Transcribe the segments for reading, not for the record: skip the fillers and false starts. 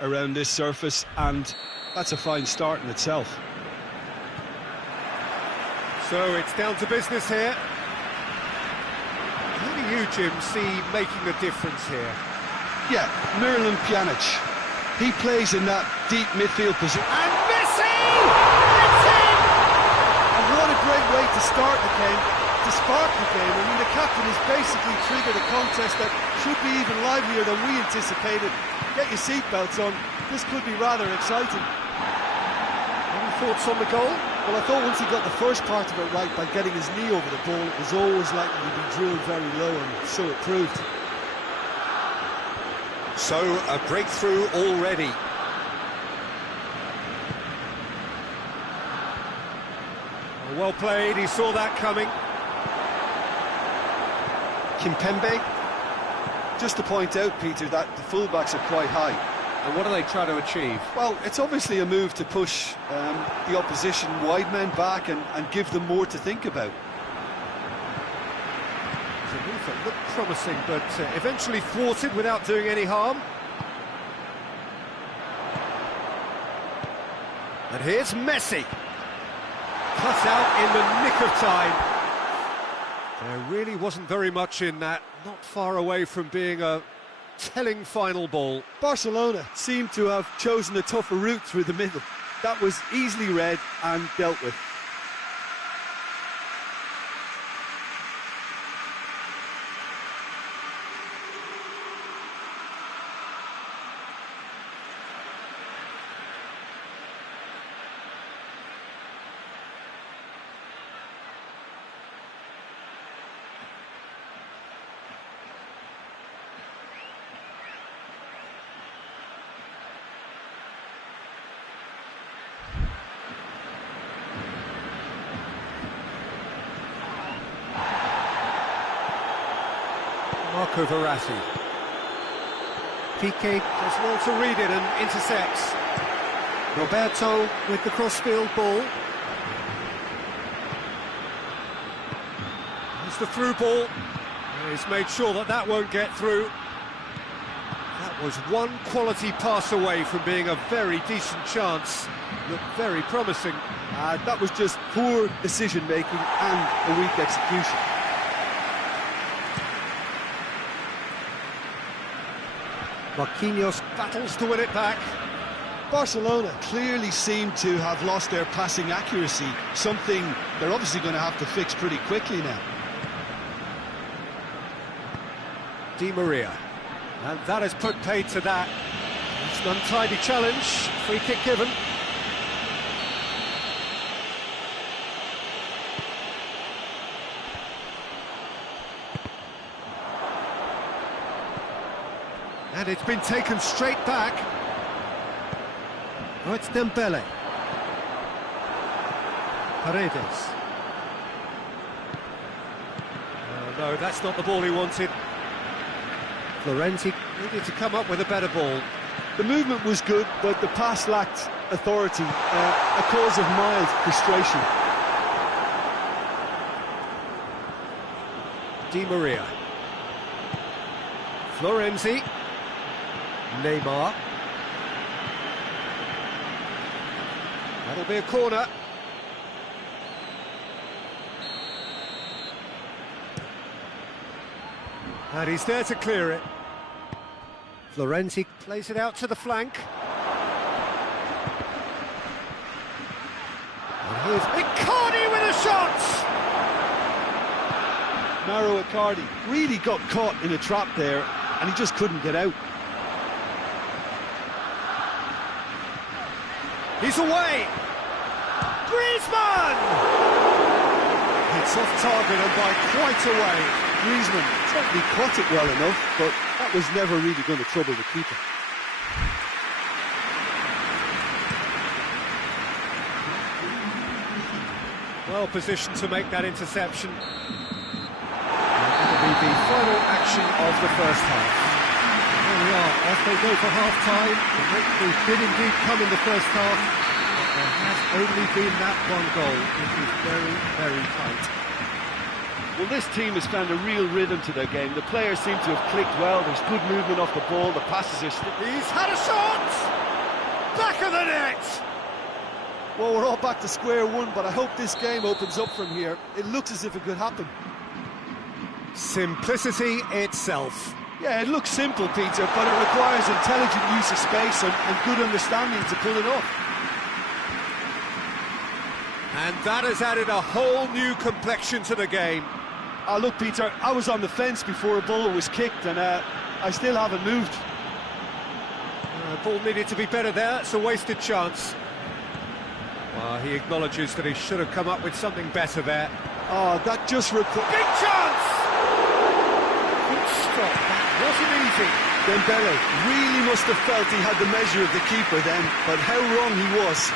around this surface, and that's a fine start in itself. So it's down to business here. Who do you, Jim, see making the difference here? Yeah, Miralem Pjanic. He plays in that deep midfield position. And Messi! It's in! And what a great way to start the game, to spark the game. I mean, the captain has basically triggered a contest that should be even livelier than we anticipated. Get your seatbelts on, this could be rather exciting. Any thoughts on the goal? Well, I thought once he got the first part of it right by getting his knee over the ball, it was always likely to be drilled very low, and so it proved. So, a breakthrough already. Well played, he saw that coming. Kimpembe. Just to point out, Peter, that the fullbacks are quite high. And what are they trying to achieve? Well, it's obviously a move to push the opposition wide men back and give them more to think about. It's a move that looked promising, but eventually thwarted without doing any harm. And here's Messi. Cut out in the nick of time. There really wasn't very much in that, not far away from being a telling final ball. Barcelona seemed to have chosen a tougher route through the middle. That was easily read and dealt with. Marco Verratti. Piqué does well to read it and intercepts. Roberto with the cross-field ball. There's the through ball. He's made sure that that won't get through. That was one quality pass away from being a very decent chance. Looked very promising. That was just poor decision-making and a weak execution. Marquinhos battles to win it back. Barcelona clearly seem to have lost their passing accuracy, something they're obviously going to have to fix pretty quickly now. Di Maria. And that has put paid to that. It's an untidy challenge. Free kick given. And it's been taken straight back. Oh, it's Dembele. Paredes. Oh, no, that's not the ball he wanted. Florenzi needed to come up with a better ball. The movement was good, but the pass lacked authority, a cause of mild frustration. Di Maria. Florenzi. Neymar. That'll be a corner. And he's there to clear it. Florenzi plays it out to the flank. And here's Icardi with a shot! Mauro Icardi really got caught in a trap there, and he just couldn't get out. He's away! Griezmann! It's off target and by quite a way. Griezmann certainly caught it well enough, but that was never really going to trouble the keeper. Well positioned to make that interception. That'll be the final action of the first half. There we are, off they go for half-time. The breakthrough did indeed come in the first half, but there has only been that one goal. It is very, very tight. Well, this team has found a real rhythm to their game. The players seem to have clicked well. There's good movement off the ball. The passes are... He's had a shot! Back of the net! Well, we're all back to square one, but I hope this game opens up from here. It looks as if it could happen. Simplicity itself. Yeah, it looks simple, Peter, but it requires intelligent use of space and good understanding to pull it off. And that has added a whole new complexion to the game. Look, Peter, I was on the fence before a ball was kicked, and I still haven't moved. Ball needed to be better there. It's a wasted chance. Well, he acknowledges that he should have come up with something better there. Oh, that just required... Big chance! Good stop. That wasn't easy. Dembele really must have felt he had the measure of the keeper then, but how wrong he was.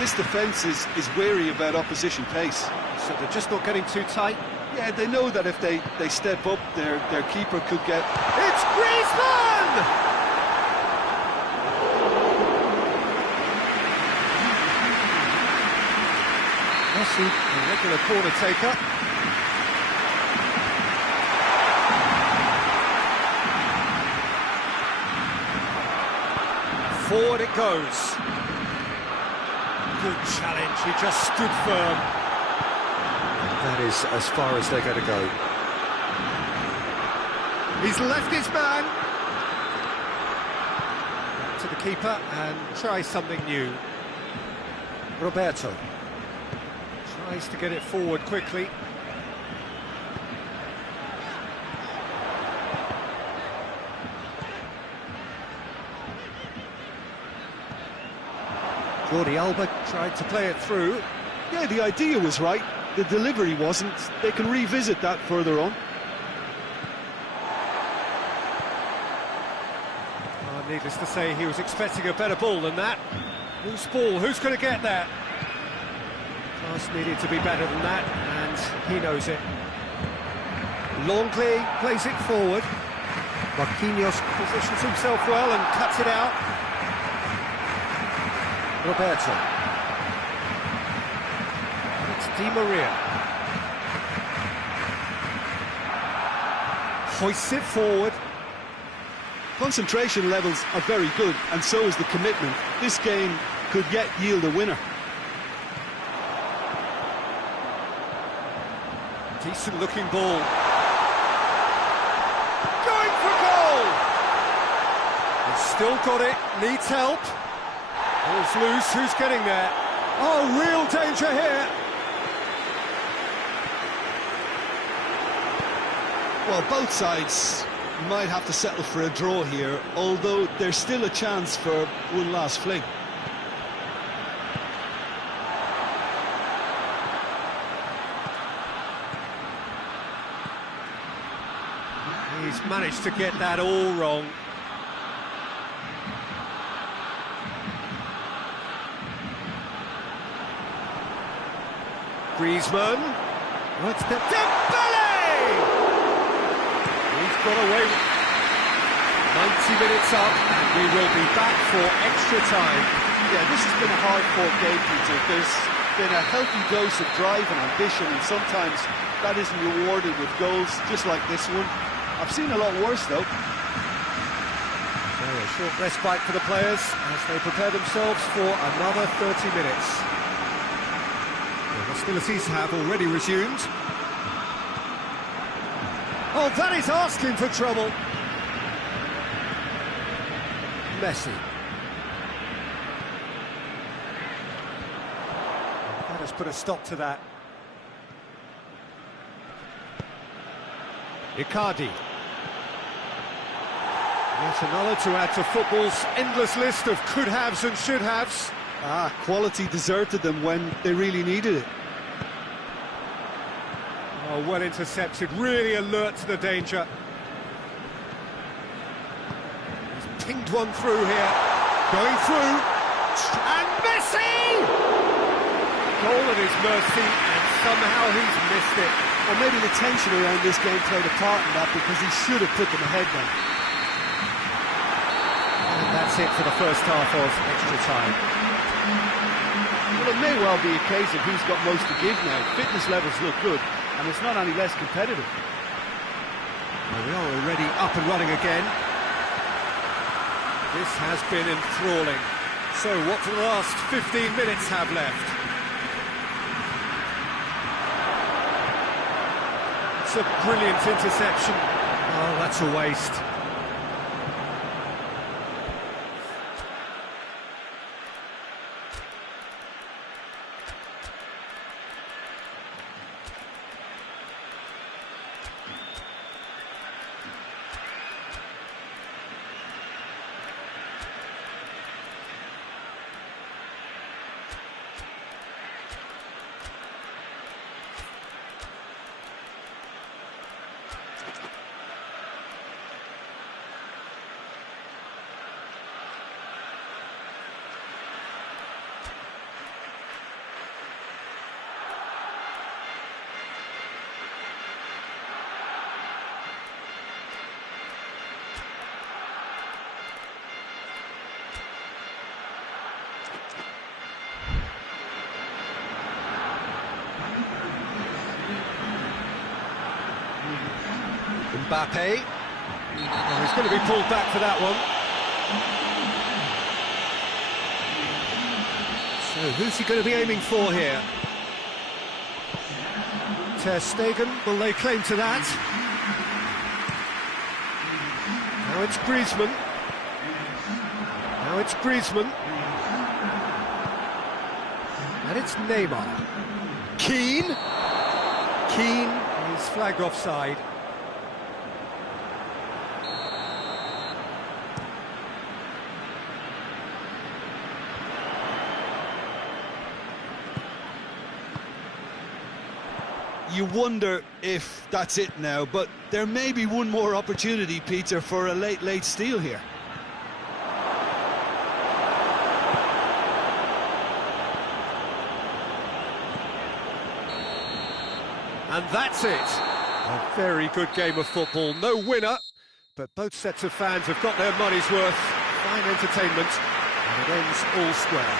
This defence is wary about opposition pace. So they're just not getting too tight? Yeah, they know that if they step up, their keeper could get... It's Griezmann! Messi, a regular corner taker. Forward it goes. Good challenge, he just stood firm. That is as far as they're going to go. He's left his man. To the keeper and try something new. Roberto. Tries to get it forward quickly. Jordi Alba tried to play it through. Yeah, the idea was right. The delivery wasn't. They can revisit that further on. Needless to say, he was expecting a better ball than that. Loose ball, who's going to get that? Pass needed to be better than that, and he knows it. Longley plays it forward. Marquinhos positions himself well and cuts it out. Roberto. It's Di Maria. Hoists it forward. Concentration levels are very good, and so is the commitment. This game could yet yield a winner. Decent looking ball. Going for goal! He's still got it, needs help. Ball's loose, who's getting there? Oh, real danger here! Well, both sides might have to settle for a draw here, although there's still a chance for one last fling. He's managed to get that all wrong. Griezmann. What's the... Dembele! He's got away with 90 minutes up, and we will be back for extra time. Yeah, this has been a hard-fought game, Peter. There's been a healthy dose of drive and ambition, and sometimes that isn't rewarded with goals, just like this one. I've seen a lot worse, though. So a short respite for the players as they prepare themselves for another 30 minutes. The hostilities have already resumed. Oh, that is asking for trouble. Messi. That has put a stop to that. Icardi. Yet another to add to football's endless list of could-haves and should-haves. Quality deserted them when they really needed it. Oh, well intercepted, really alert to the danger. He's pinged one through here. Going through. And Messi! Goal at his mercy, and somehow he's missed it. Well, maybe the tension around this game played a part in that, because he should have put them ahead then. And that's it for the first half of extra time. Well, it may well be a case of who's got most to give now. Fitness levels look good, and it's not any less competitive. Well, we are already up and running again. This has been enthralling. So what do the last 15 minutes have left? It's a brilliant interception. Oh, that's a waste. Mbappe. Oh, he's going to be pulled back for that one. So who's he going to be aiming for here? Ter Stegen, will they claim to that? Now it's Griezmann. Now it's Griezmann. And it's Neymar. Keane. Keane is flagged offside. You wonder if that's it now, but there may be one more opportunity, Peter, for a late steal here. And that's it. A very good game of football. No winner, but both sets of fans have got their money's worth. Fine entertainment, and it ends all square.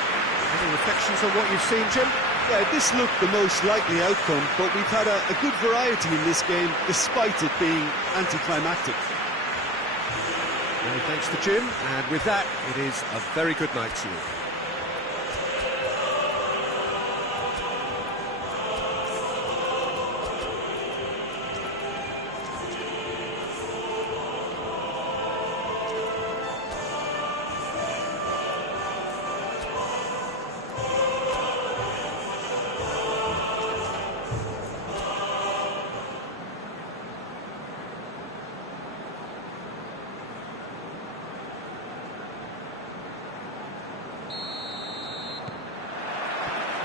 Any reflections on what you've seen, Jim? Yeah, this looked the most likely outcome, but we've had a good variety in this game, despite it being anticlimactic. Many thanks to Jim, and with that, it is a very good night to you.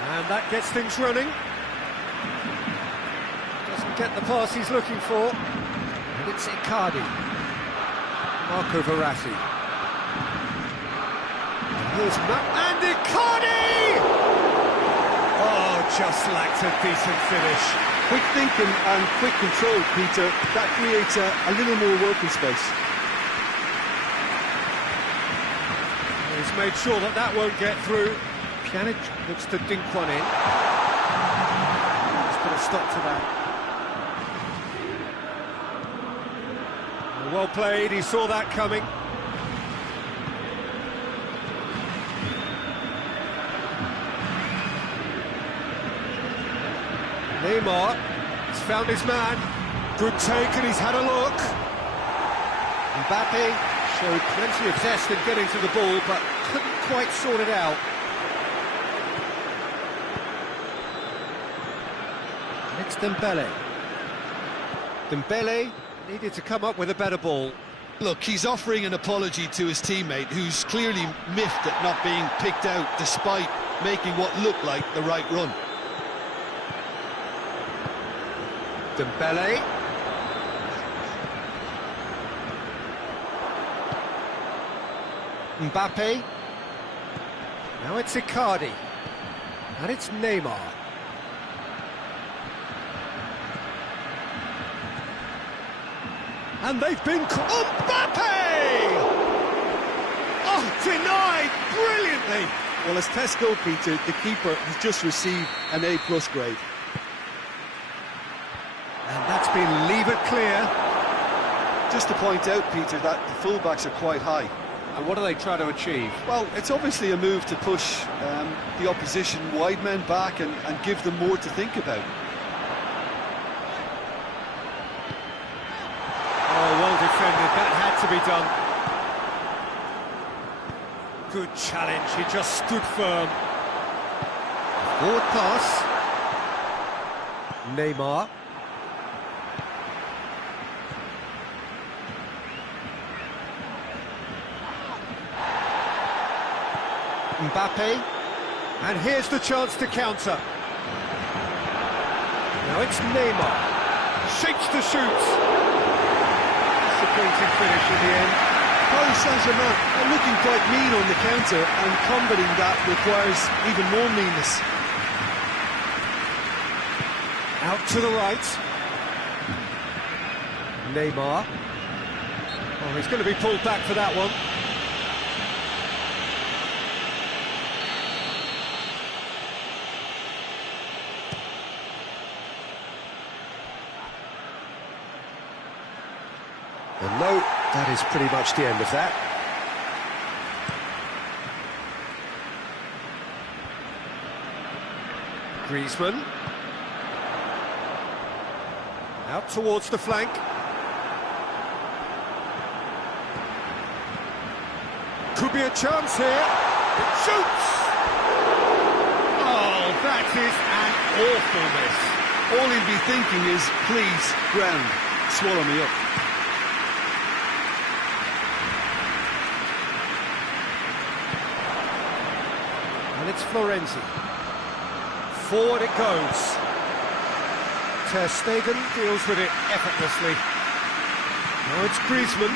And that gets things running. Doesn't get the pass he's looking for. And it's Icardi. Marco Verratti. And here's and Icardi! Oh, just lacked a decent finish. Quick thinking and quick control, Peter. That creates a little more working space. He's made sure that that won't get through. Pjanic looks to dink one in. Let's put a stop to that. Well played, he saw that coming. Neymar has found his man. Good take, and he's had a look. Mbappe showed plenty of zest in getting to the ball, but couldn't quite sort it out. It's Dembele. Dembele needed to come up with a better ball. Look, he's offering an apology to his teammate, who's clearly miffed at not being picked out despite making what looked like the right run. Dembele. Mbappe. Now it's Icardi. And it's Neymar. And they've been... Mbappe! Oh, denied brilliantly. Well, as tests go, Peter, the keeper has just received an A+ grade. And that's been lever clear. Just to point out, Peter, that the fullbacks are quite high. And what do they try to achieve? Well, it's obviously a move to push the opposition wide men back and give them more to think about. Oh, well defended. That had to be done. Good challenge. He just stood firm. Forward pass. Neymar. Mbappe, and here's the chance to counter. Now it's Neymar, shapes to shoot. Disappointing finish in the end. Paris Saint-Germain are looking quite mean on the counter, and combating that requires even more meanness. Out to the right. Neymar. Oh, he's going to be pulled back for that one. And no, that is pretty much the end of that. Griezmann. Out towards the flank. Could be a chance here. It shoots! Oh, that is an awful miss. All he'll be thinking is, please, ground, swallow me up. And it's Florenzi. Forward it goes. Ter Stegen deals with it effortlessly. Now it's Griezmann.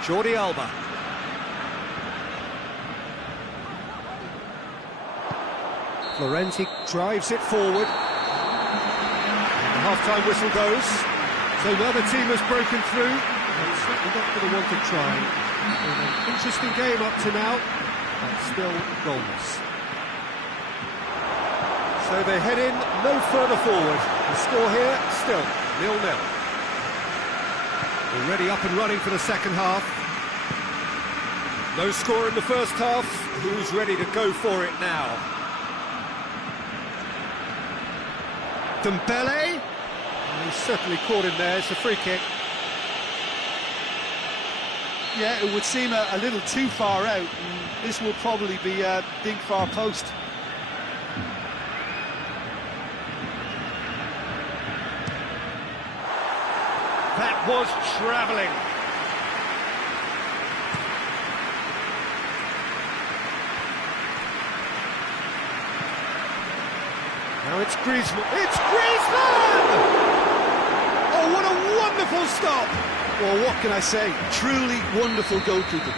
Jordi Alba. Florenzi drives it forward. The half-time whistle goes. So now the team has broken through. It's certainly not going to want to try. An interesting game up to now, but still goalless. So they head in no further forward. The score here, still 0-0. Already up and running for the second half. No score in the first half. Who's ready to go for it now? Dembele. He's certainly caught him there. It's a free kick. Yeah, it would seem a little too far out. And this will probably be a big far post. That was travelling. Now it's Griezmann. It's Griezmann! Oh, what a wonderful stop! Well, what can I say? Truly wonderful goalkeeping.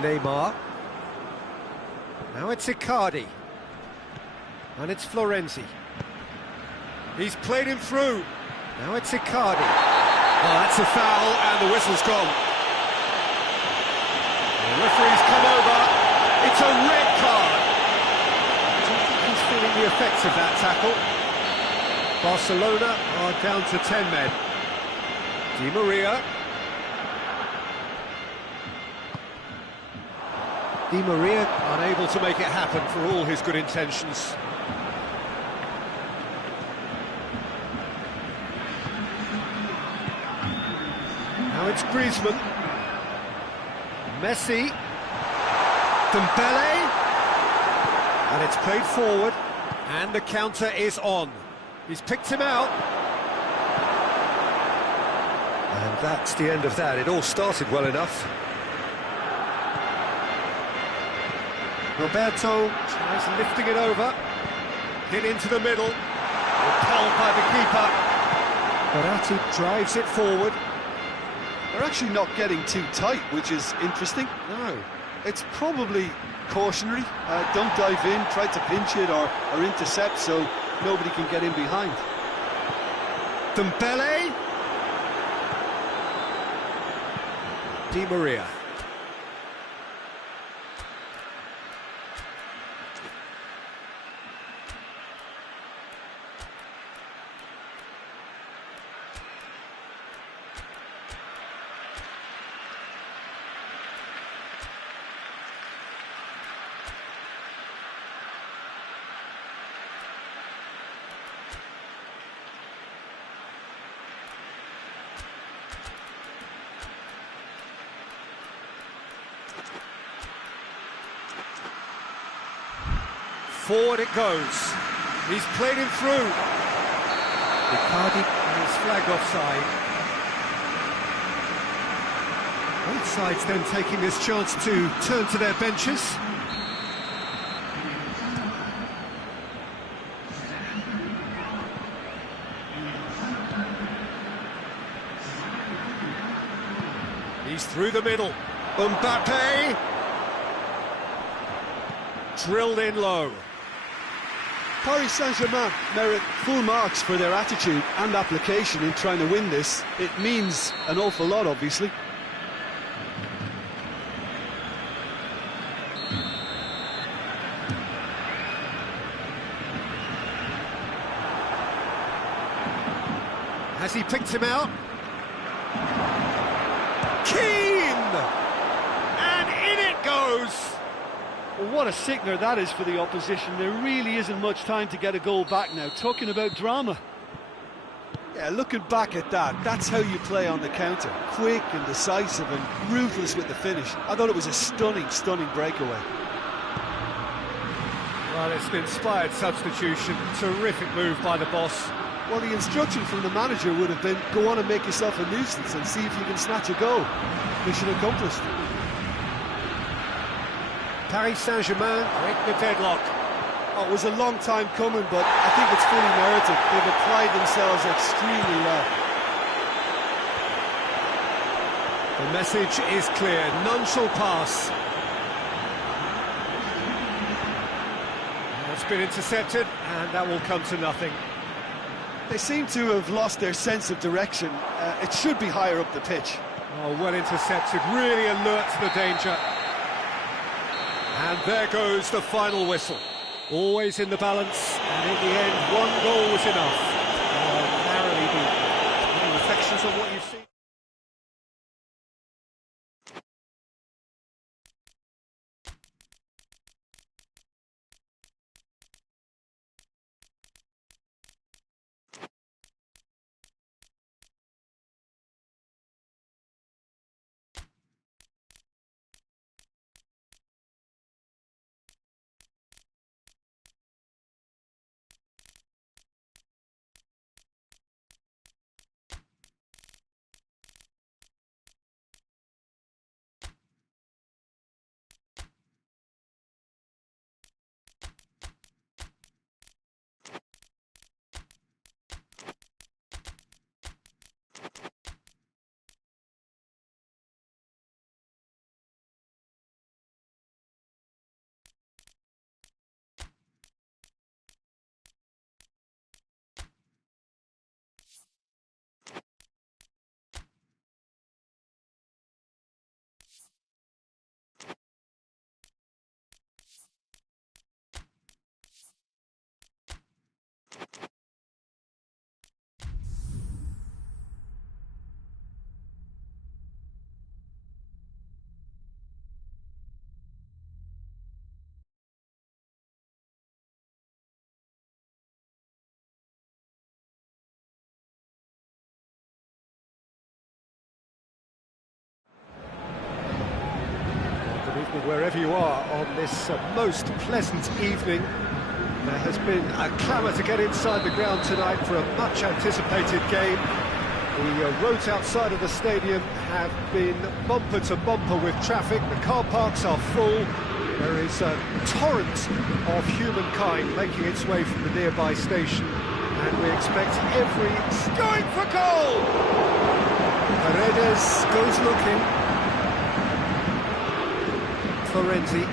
Neymar. Now it's Icardi. And it's Florenzi. He's played him through. Now it's Icardi. Oh, that's a foul, and the whistle's gone. The referee's come over. It's a red card. I don't think he's feeling the effects of that tackle. Barcelona are down to 10 men. Di Maria. Di Maria unable to make it happen for all his good intentions. Now it's Griezmann. Messi. Dembele. And it's played forward. And the counter is on. He's picked him out. And that's the end of that. It all started well enough. Roberto tries lifting it over. Hit into the middle. Repelled by the keeper. Verratti drives it forward. They're actually not getting too tight, which is interesting. No. It's probably cautionary. Don't dive in, try to pinch it or intercept, so nobody can get in behind. Dembele. Di Maria. Forward it goes. He's played him through. Icardi and his flag offside. Both sides then taking this chance to turn to their benches. He's through the middle. Mbappe. Drilled in low. Paris Saint-Germain merit full marks for their attitude and application in trying to win this. It means an awful lot, obviously. Has he picked him out? Keane! And in it goes! Well, what a sickener that is for the opposition. There really isn't much time to get a goal back now. Talking about drama. Yeah, looking back at that, that's how you play on the counter. Quick and decisive and ruthless with the finish. I thought it was a stunning, stunning breakaway. Well, it's an inspired substitution. Terrific move by the boss. Well, the instruction from the manager would have been, go on and make yourself a nuisance and see if you can snatch a goal. Mission accomplished. Paris Saint-Germain break the deadlock. Oh, it was a long time coming, but I think it's fully merited. They've applied themselves extremely well. The message is clear, none shall pass. It's been intercepted, and that will come to nothing. They seem to have lost their sense of direction. It should be higher up the pitch. Oh, well intercepted, really alert to the danger. And there goes the final whistle. Always in the balance, and in the end, one goal was enough. Narrowly beaten. Any reflections on what you've seen? Wherever you are on this most pleasant evening, there has been a clamour to get inside the ground tonight for a much anticipated game. The roads outside of the stadium have been bumper to bumper with traffic. The car parks are full. There is a torrent of humankind making its way from the nearby station, and we expect every... Going for goal! Paredes goes looking. Florenzi,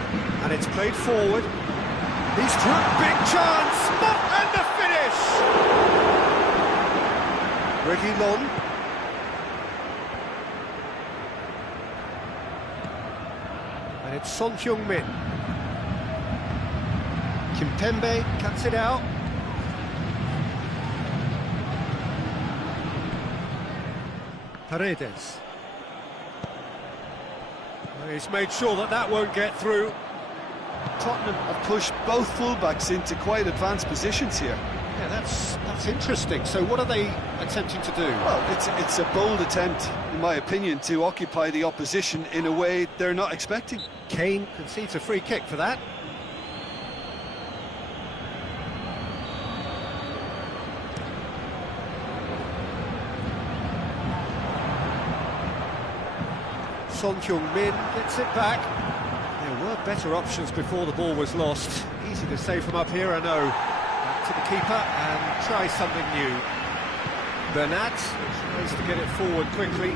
and it's played forward. He's through, big chance, and the finish! Reguilon. And it's Son Heung-min. Kimpembe cuts it out. Paredes. Well, he's made sure that that won't get through. Tottenham have pushed both fullbacks into quite advanced positions here. Yeah, that's interesting. So what are they attempting to do? Well, it's a bold attempt, in my opinion, to occupy the opposition in a way they're not expecting. Kane concedes a free kick for that. Son Heung-min gets it back. There were better options before the ball was lost. Easy to say from up here, I know. Back to the keeper and try something new. Bernat tries to get it forward quickly.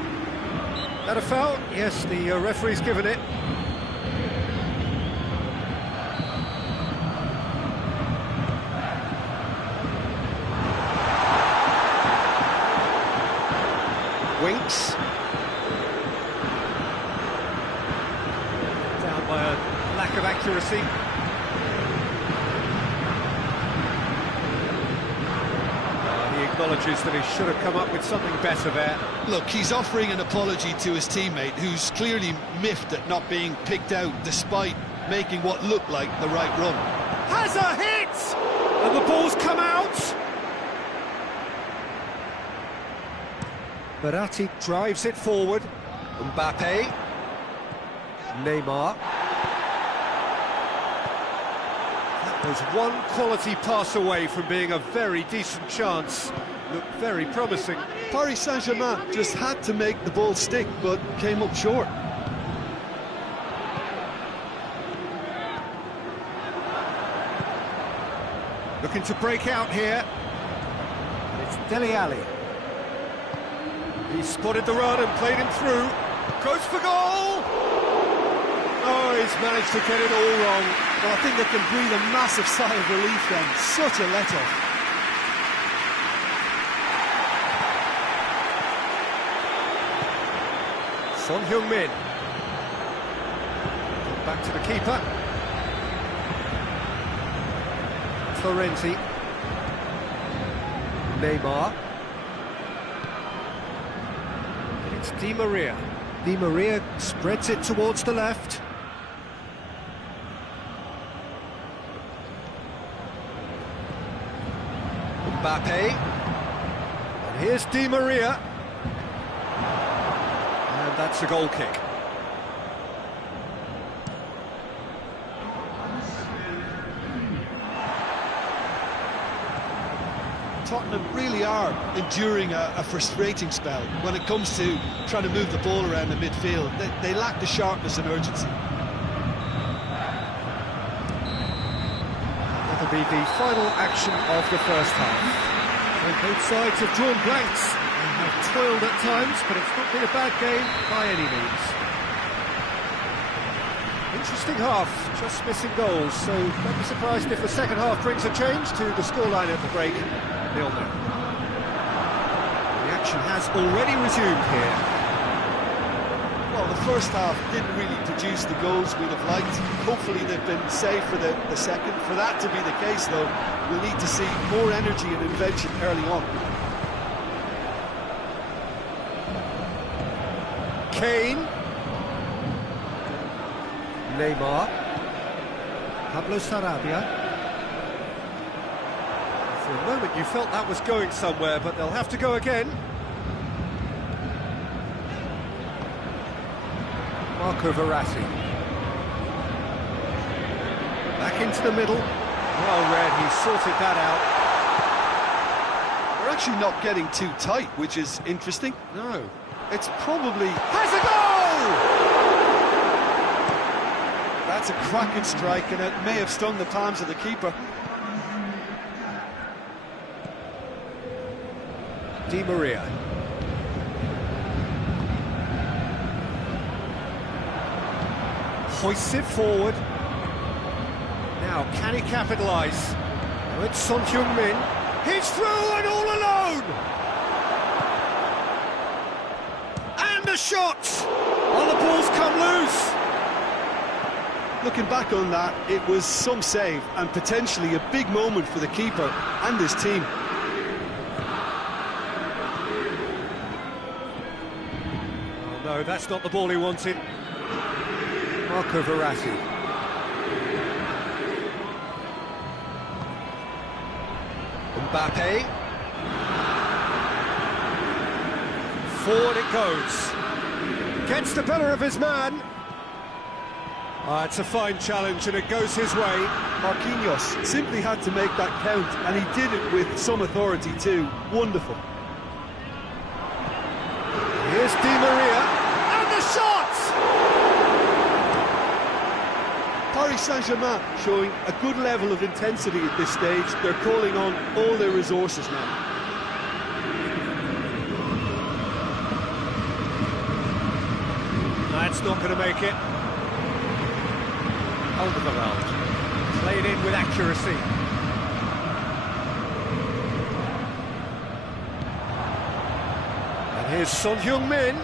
That a foul? Yes, the referee's given it. Winks. Down by a lack of accuracy. He acknowledges that he should have come up with something better there. Look, he's offering an apology to his teammate, who's clearly miffed at not being picked out despite making what looked like the right run. Has a hit! And the ball's come out! Verratti drives it forward. Mbappe. Neymar. That was one quality pass away from being a very decent chance. Looked very promising. Paris Saint-Germain just had to make the ball stick, but came up short. Looking to break out here. And it's Dele Alli. He spotted the run and played him through. Goes for goal! Oh, he's managed to get it all wrong. Well, I think they can breathe a massive sigh of relief then. Such a let-off. Son Heung-min. Back to the keeper. Florenti. Neymar. It's Di Maria. Di Maria spreads it towards the left. Mbappe. And here's Di Maria. And that's a goal kick. Tottenham really are enduring a frustrating spell when it comes to trying to move the ball around the midfield. They lack the sharpness and urgency. That'll be the final action of the first half. And both sides have drawn blanks and have toiled at times, but it's not been a bad game by any means. Interesting half, just missing goals, so don't be surprised if the second half brings a change to the scoreline at the break. 0-0. The action has already resumed here. Well, the first half didn't really produce the goals we'd have liked. Hopefully they've been saved for the second. For that to be the case, though, we'll need to see more energy and invention early on. Kane. Neymar. Pablo Sarabia. For a moment you felt that was going somewhere, but they'll have to go again. Marco Verratti. Back into the middle. Well read, he sorted that out. We're actually not getting too tight, which is interesting. No. It's probably... Has a goal! That's a cracking strike, and it may have stung the palms of the keeper. Di Maria. Hoists it forward. Now, can he capitalise? Now it's Son Heung-min. He's through and all alone! shot! Oh, the ball's come loose! Looking back on that, it was some save and potentially a big moment for the keeper and his team. Oh no, that's not the ball he wanted. Marco Verratti. Mbappe. Forward it goes. Gets the better of his man. It's a fine challenge and it goes his way. Marquinhos simply had to make that count, and he did it with some authority too. Wonderful. Here's Di Maria, and the shot! Paris Saint-Germain showing a good level of intensity at this stage. They're calling on all their resources now. That's not going to make it. Alderweireld played in with accuracy. And here's Son Heung-min.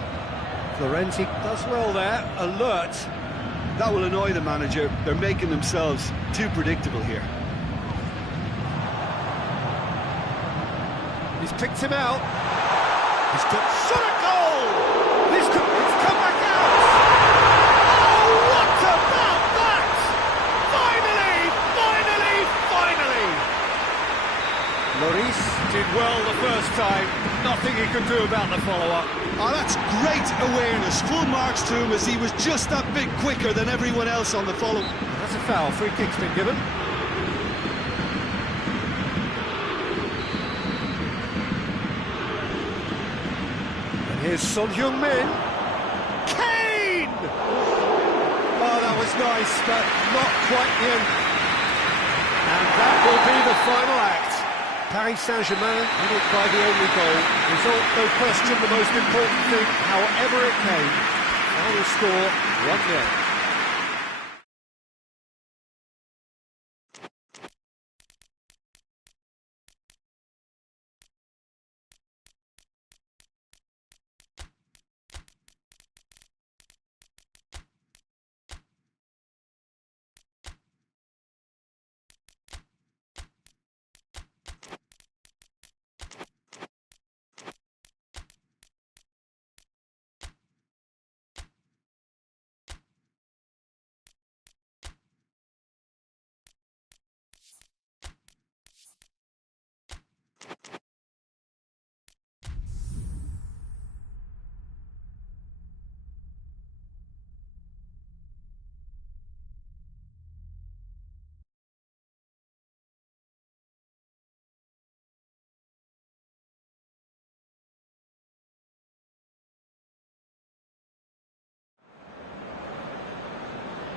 Florenzi does well there, alert. That will annoy the manager. They're making themselves too predictable here. He's picked him out. He's got shot at goal! It's come back out! Oh, what about that? Finally! Lloris did well the first time. Nothing he could do about the follow-up. Oh, that's great awareness. Full marks to him, as he was just that bit quicker than everyone else on the follow. That's a foul. Free kick's been given. And here's Son Heung-min. Kane! Oh, that was nice, but not quite the end. And that will be the final act. Paris Saint-Germain win it by the only goal. Result, no question, the most important thing, however it came. Final score, 1-0.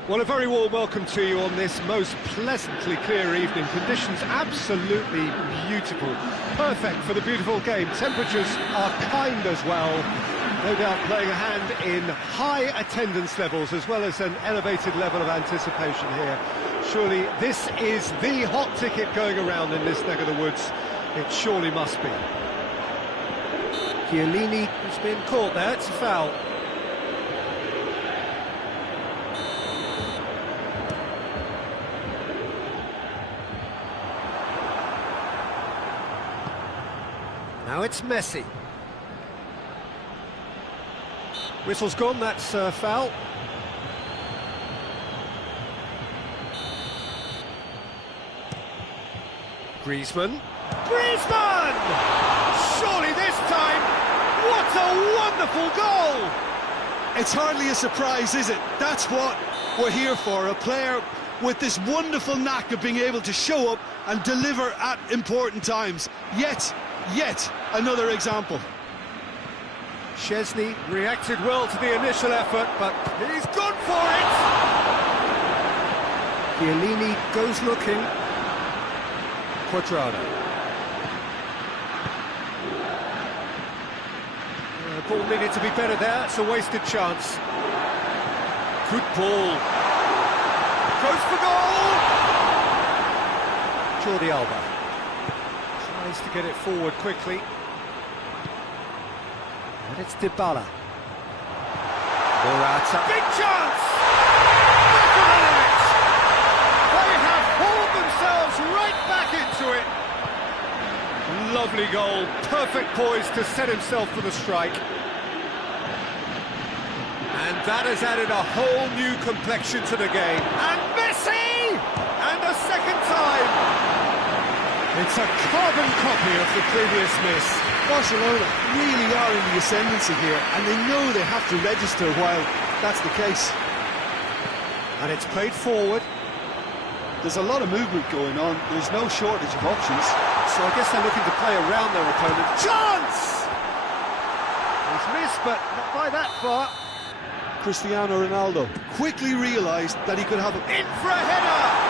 Well, a very warm welcome to you on this most pleasantly clear evening. Conditions absolutely beautiful, perfect for the beautiful game. Temperatures are kind as well, no doubt playing a hand in high attendance levels as well as an elevated level of anticipation here. Surely this is the hot ticket going around in this neck of the woods. It surely must be. Chiellini has been caught there, it's a foul. Now it's Messi. Whistle's gone, that's foul. Griezmann. Griezmann! Surely this time, what a wonderful goal! It's hardly a surprise, is it? That's what we're here for, a player with this wonderful knack of being able to show up and deliver at important times. Yet another example. Szczesny reacted well to the initial effort, but he's gone for it! Chiellini goes looking. Quadrado. The ball needed to be better there, it's a wasted chance. Good ball. Goes for goal! Jordi Alba. Tries to get it forward quickly. And it's Dybala. Morata. Big chance! Back of the net! They have hauled themselves right back into it. Lovely goal, perfect poise to set himself for the strike. And that has added a whole new complexion to the game. And Messi! And a second time! It's a carbon copy of the previous miss. Barcelona really are in the ascendancy here, and they know they have to register while that's the case. And it's played forward. There's a lot of movement going on. There's no shortage of options. So I guess they're looking to play around their opponent. Chance! He's missed, but not by that far. Cristiano Ronaldo quickly realised that he could have a... In for a header!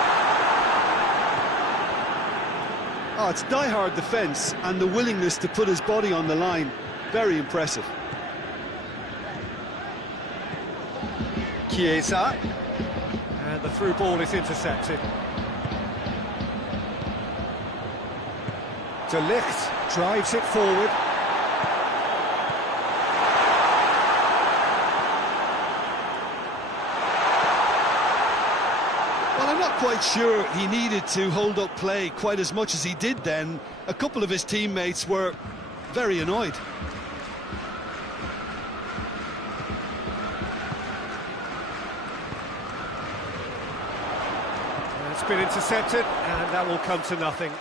Oh, it's die-hard defence and the willingness to put his body on the line. Very impressive. Chiesa. And the through ball is intercepted. De Ligt drives it forward. Well, I'm not quite sure he needed to hold up play quite as much as he did then. A couple of his teammates were very annoyed. It's been intercepted, and that will come to nothing.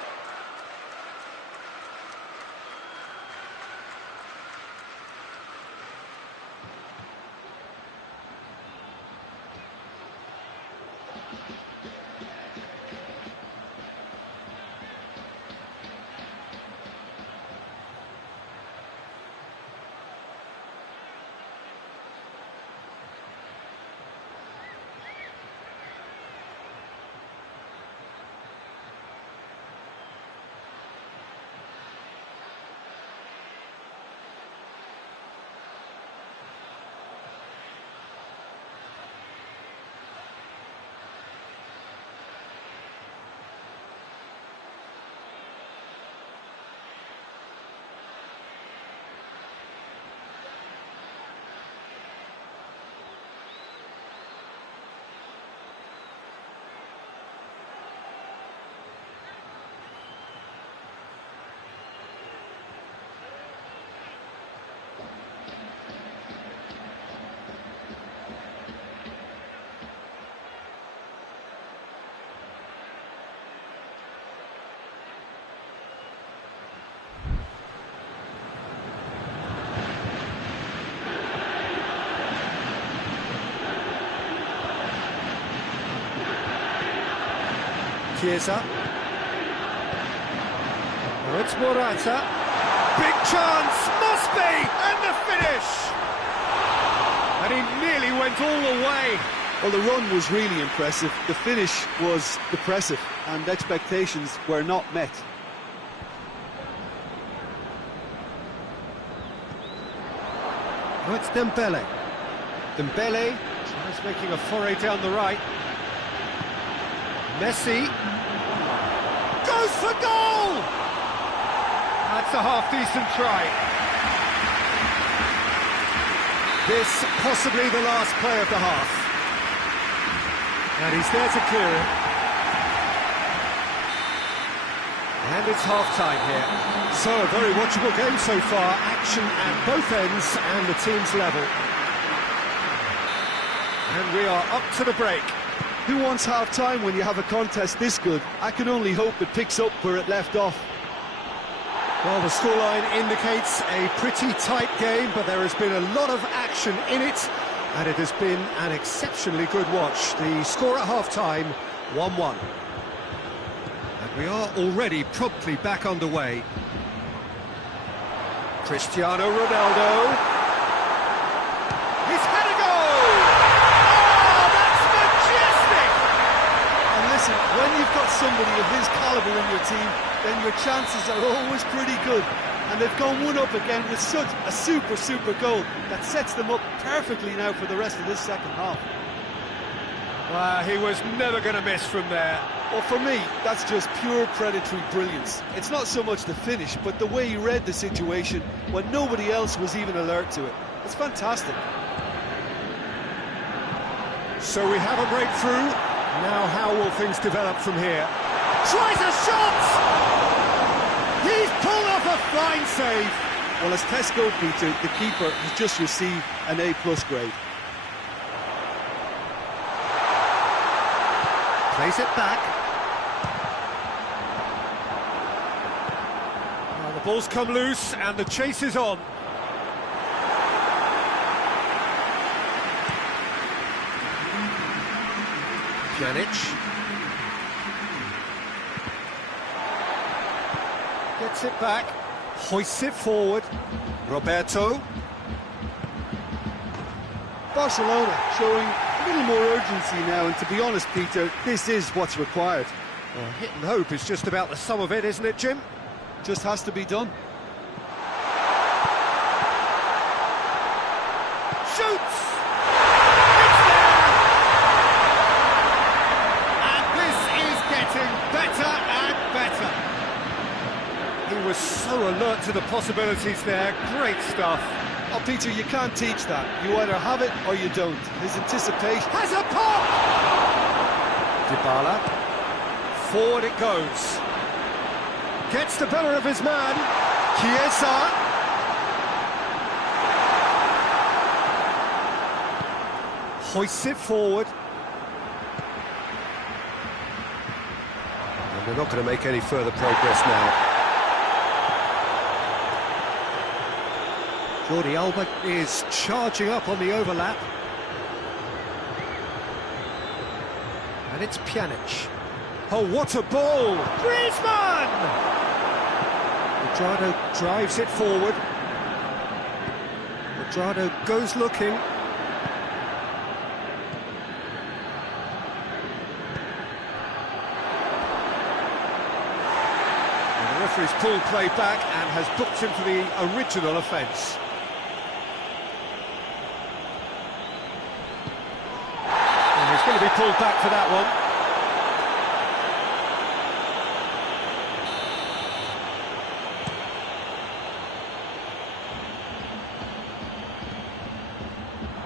Chiesa. Now it's Morata. Big chance, must be, and the finish! And he nearly went all the way. Well, the run was really impressive. The finish was depressive, and expectations were not met. Now it's Dembele. Dembele tries making a foray down the right. Messi goes for goal! That's a half-decent try. This possibly the last play of the half. And he's there to clear it. And it's half-time here. So, a very watchable game so far. Action at both ends and the team's level. And we are up to the break. Who wants half-time when you have a contest this good? I can only hope it picks up where it left off. Well, the scoreline indicates a pretty tight game, but there has been a lot of action in it, and it has been an exceptionally good watch. The score at half-time, 1-1. And we are already promptly back underway. Cristiano Ronaldo. He's had a goal! Oh, that's majestic! And listen, when you've got somebody of his calibre in your team, then your chances are always pretty good. And they've gone one up again with such a super goal that sets them up perfectly now for the rest of this second half. He was never going to miss from there. Well, for me, that's just pure predatory brilliance. It's not so much the finish, but the way he read the situation when nobody else was even alert to it. It's fantastic. So we have a breakthrough. Now how will things develop from here? Tries a shot! He's pulled off a fine save. Well, as tests go, Peter, the keeper has just received an A+ grade. Plays it back. Well, the ball's come loose and the chase is on. Pjanic. Gets it back. Hoists it forward. Roberto. Barcelona showing a little more urgency now, and to be honest, Peter, this is what's required. Well, hit and hope is just about the sum of it, isn't it, Jim? Just has to be done. Shoots! It's there! And this is getting better and better. He was so alert to the possibilities there. Great stuff. Oh, Peter, you can't teach that. You either have it or you don't. His anticipation... Has a pop! Dybala. Forward it goes. Gets the better of his man. Chiesa. Hoists it forward. And they're not going to make any further progress now. Jordi Alba is charging up on the overlap. And it's Pjanic. Oh, what a ball! Griezmann! Cuadrado drives it forward. Cuadrado goes looking. And the referee's pulled play back and has booked him for the original offence. He's going to be pulled back for that one.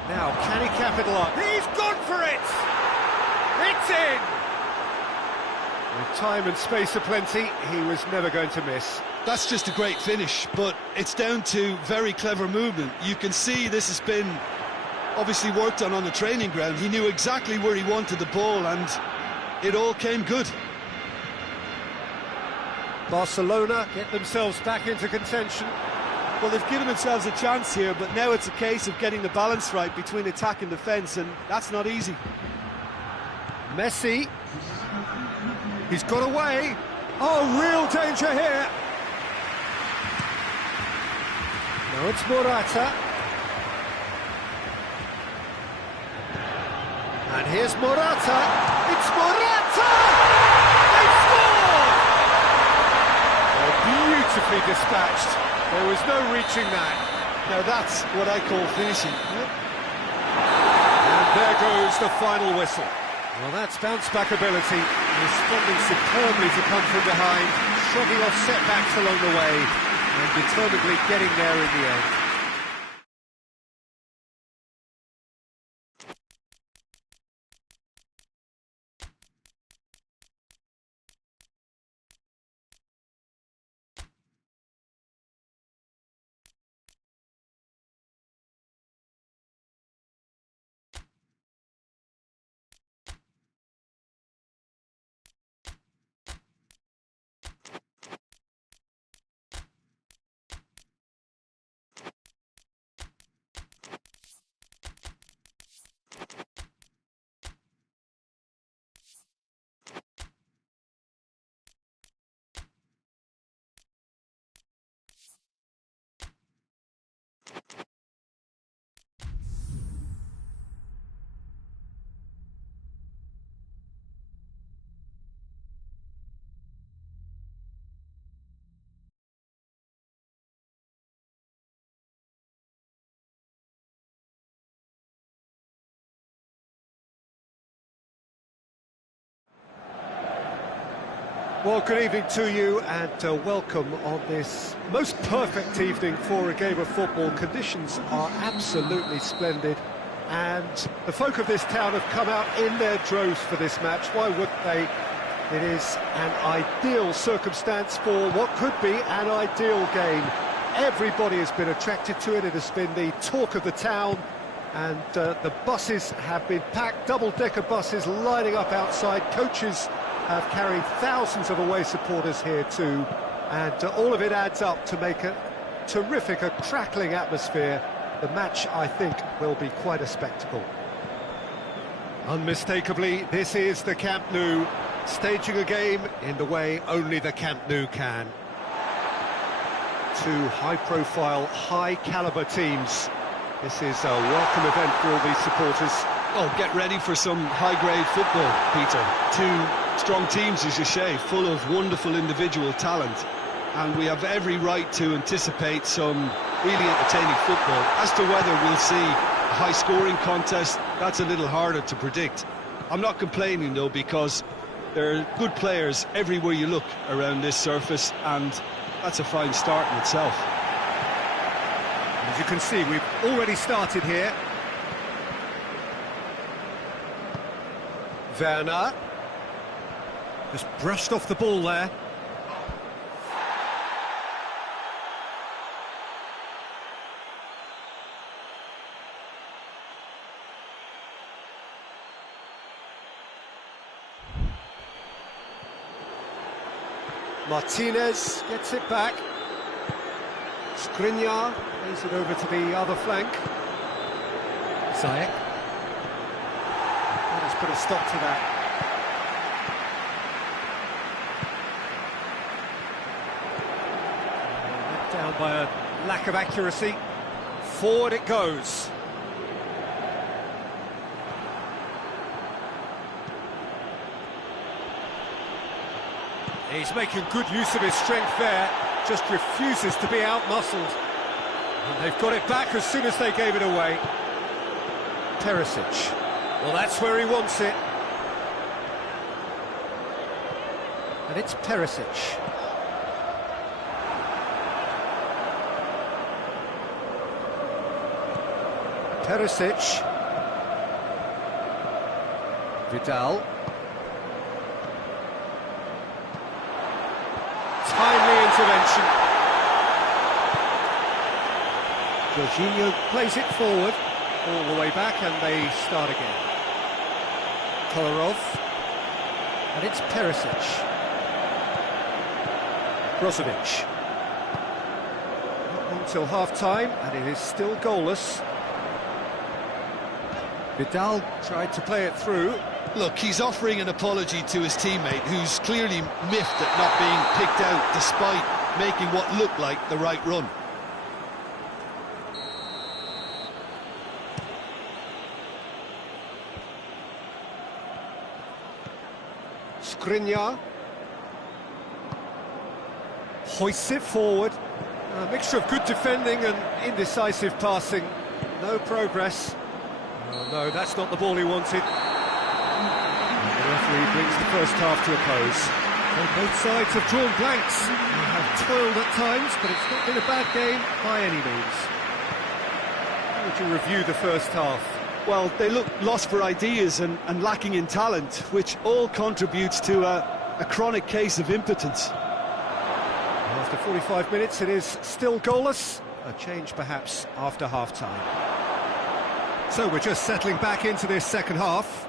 Now, can he capitalise? He's gone for it! It's in! With time and space aplenty, he was never going to miss. That's just a great finish, but it's down to very clever movement. You can see this has been obviously worked on the training ground. He knew exactly where he wanted the ball and it all came good. Barcelona get themselves back into contention. Well, they've given themselves a chance here, but now it's a case of getting the balance right between attack and defence, and that's not easy. Messi. He's got away. Oh, real danger here. Now it's Morata. And here's Morata. It's Morata! They scored! Oh, beautifully dispatched. There was no reaching that. Now that's what I call finishing. And there goes the final whistle. Well, that's bounce-back ability, responding superbly to come from behind, shrugging off setbacks along the way, and determinedly getting there in the end. Well, good evening to you and welcome on this most perfect evening for a game of football. Conditions are absolutely splendid. And the folk of this town have come out in their droves for this match. Why wouldn't they? It is an ideal circumstance for what could be an ideal game. Everybody has been attracted to it. It has been the talk of the town. And the buses have been packed, double-decker buses lining up outside. Coaches have carried thousands of away supporters here too. And all of it adds up to make a terrific, a crackling atmosphere. The match, I think, will be quite a spectacle. Unmistakably, this is the Camp Nou, staging a game in the way only the Camp Nou can. Two high-profile, high-caliber teams. This is a welcome event for all these supporters. Oh, get ready for some high-grade football, Peter. Two strong teams, as you say, full of wonderful individual talent. And we have every right to anticipate some really entertaining football. As to whether we'll see a high-scoring contest, that's a little harder to predict. I'm not complaining, though, because there are good players everywhere you look around this surface, and that's a fine start in itself. As you can see, we've already started here. Werner. Just brushed off the ball there. Martinez gets it back. Skriniar plays it over to the other flank. Ziyech. Let's put a stop to that. Let down by a lack of accuracy. Forward it goes. He's making good use of his strength there, just refuses to be out-muscled. And they've got it back as soon as they gave it away. Perisic. Well, that's where he wants it. And it's Perisic. Perisic. Vidal. Timely intervention. Jorginho plays it forward, all the way back, and they start again. Kolarov, and it's Perisic. Brozovic. Not long till half-time, and it is still goalless. Vidal tried to play it through. Look, he's offering an apology to his teammate, who's clearly miffed at not being picked out despite making what looked like the right run. Skriniar hoists it forward. A mixture of good defending and indecisive passing. No progress. Oh, no, that's not the ball he wanted. The referee brings the first half to a close. So both sides have drawn blanks. They have toiled at times, but it's not been a bad game by any means. How would you review the first half? Well, they look lost for ideas and lacking in talent, which all contributes to a chronic case of impotence. After 45 minutes, it is still goalless. A change, perhaps, after half-time. So we're just settling back into this second half.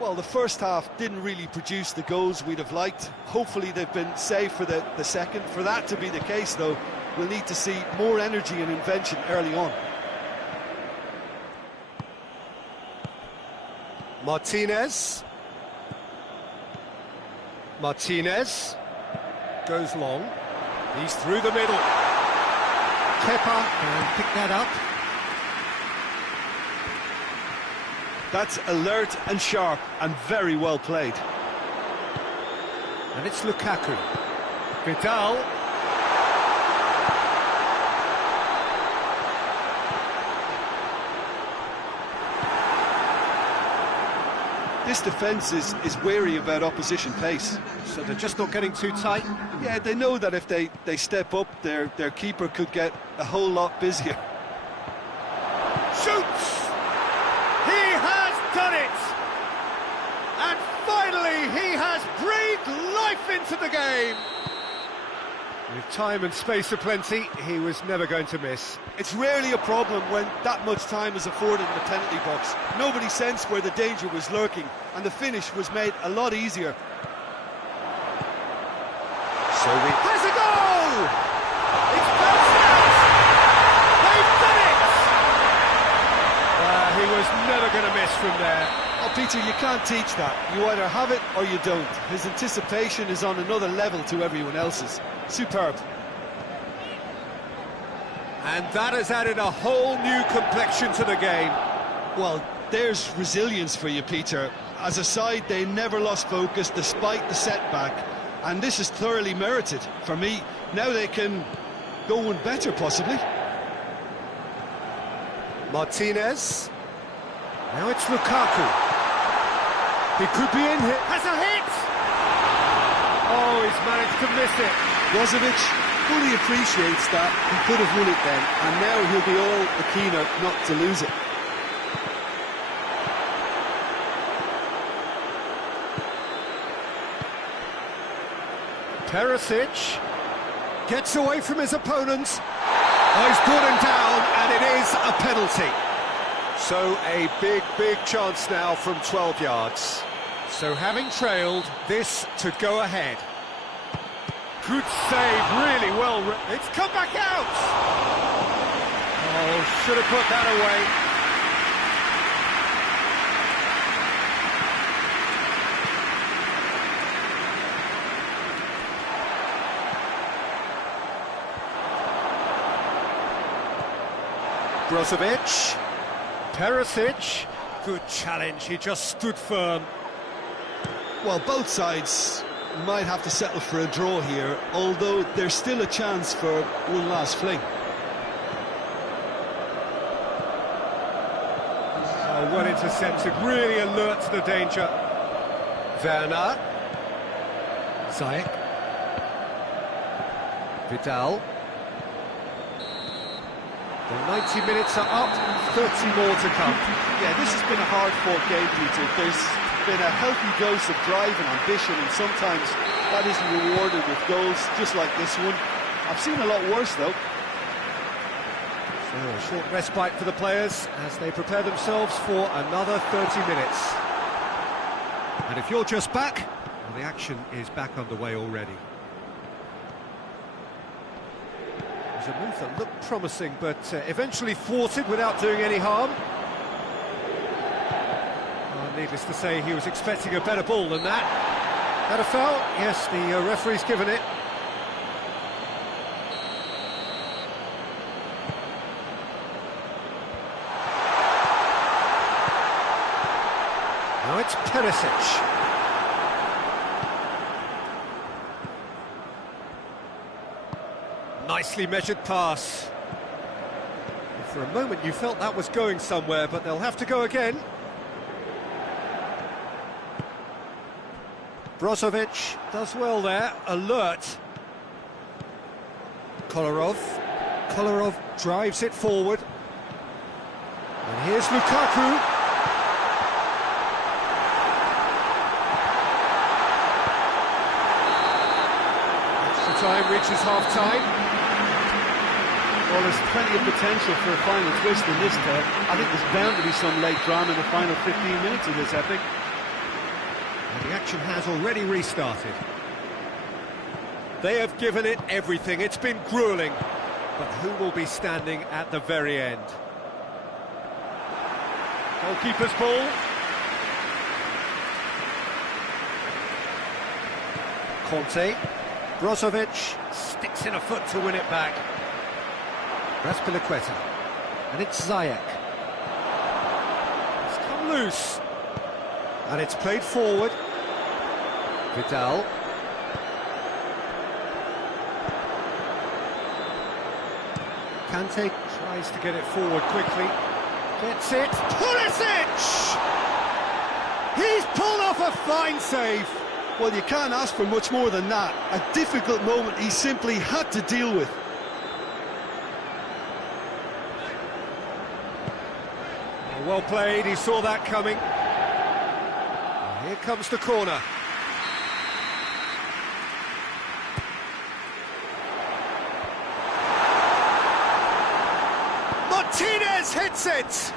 Well, the first half didn't really produce the goals we'd have liked. Hopefully they've been saved for the second. For that to be the case, though, we'll need to see more energy and invention early on. Martinez. Martinez goes long. He's through the middle. Kepa can pick that up. That's alert and sharp and very well played. And it's Lukaku. Vidal. This defence is wary about opposition pace. So they're just not getting too tight. Yeah, they know that if they step up, their keeper could get a whole lot busier. Shoots! into the game. With time and space aplenty, he was never going to miss. It's rarely a problem when that much time is afforded in the penalty box. Nobody sensed where the danger was lurking, and the finish was made a lot easier. So we... Has a goal! It's bounced out! They've done it! He was never going to miss from there. Oh, Peter, you can't teach that. You either have it or you don't. His anticipation is on another level to everyone else's. Superb. And that has added a whole new complexion to the game. Well, there's resilience for you, Peter. As a side, they never lost focus despite the setback, and this is thoroughly merited for me. Now they can go one better, possibly. Martinez. Now it's Lukaku. He could be in here. Has a hit! Oh, he's managed to miss it. Brozovic fully appreciates that. He could have won it then, and now he'll be all the keener not to lose it. Perisic gets away from his opponents. Oh, he's brought him down, and it is a penalty. So a big chance now from 12 yards. So having trailed, this to go ahead. Good save, really well. It's come back out! Oh, should have put that away. Brozovic. Perisic. Good challenge, he just stood firm. Well, both sides might have to settle for a draw here, although there's still a chance for one last fling. Oh, well intercepted, really alert to the danger. Werner. Ziyech. Vidal. The 90 minutes are up, 30 more to come. Yeah, this has been a hard-fought game, Peter. There's been a healthy dose of drive and ambition, and sometimes that isn't rewarded with goals, just like this one. I've seen a lot worse, though. So a short respite for the players as they prepare themselves for another 30 minutes. And if you're just back, well, the action is back underway already. It was a move that looked promising, but eventually thwarted without doing any harm. Needless to say, he was expecting a better ball than that. Had a foul? Yes, the referee's given it. Now it's Perisic. Nicely measured pass. For a moment you felt that was going somewhere, but they'll have to go again. Brozovic does well there, alert. Kolarov drives it forward. And here's Lukaku. Extra time reaches half-time. Well, there's plenty of potential for a final twist in this tale. I think there's bound to be some late drama in the final 15 minutes of this epic. And the action has already restarted. They have given it everything. It's been gruelling. But who will be standing at the very end? Goalkeeper's ball. Conte. Brozovic sticks in a foot to win it back. Raspilicueta. And it's Ziyech. It's come loose. And it's played forward. Vidal. Kante tries to get it forward quickly. Gets it. Pulisic! He's pulled off a fine save. Well, you can't ask for much more than that. A difficult moment he simply had to deal with. Well played, he saw that coming. Here comes the corner. Martinez hits it!